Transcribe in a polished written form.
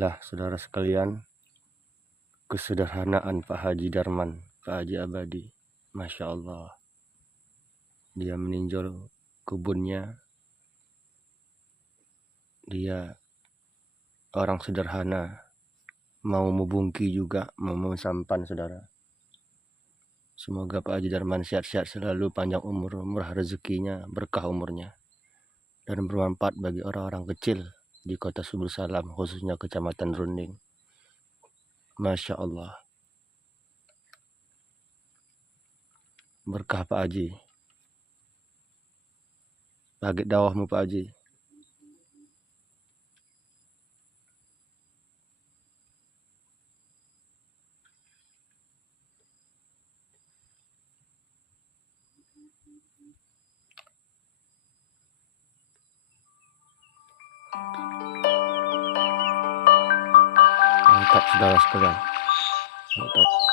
Inilah saudara sekalian, kesederhanaan Pak Haji Darman, Pak Haji Abadi. Masya Allah, dia meninjau kebunnya. Dia orang sederhana, mau membungki juga, mau sampan saudara. Semoga Pak Haji Darman sehat-sehat selalu, panjang umur, murah rezekinya, berkah umurnya, dan bermanfaat bagi orang-orang kecil di kota Subul Salam, khususnya Kecamatan Runding. Masya Allah, berkah Pak Haji. Pakai dawahmu Pak Haji. Mantap saudara sekalian, mantap.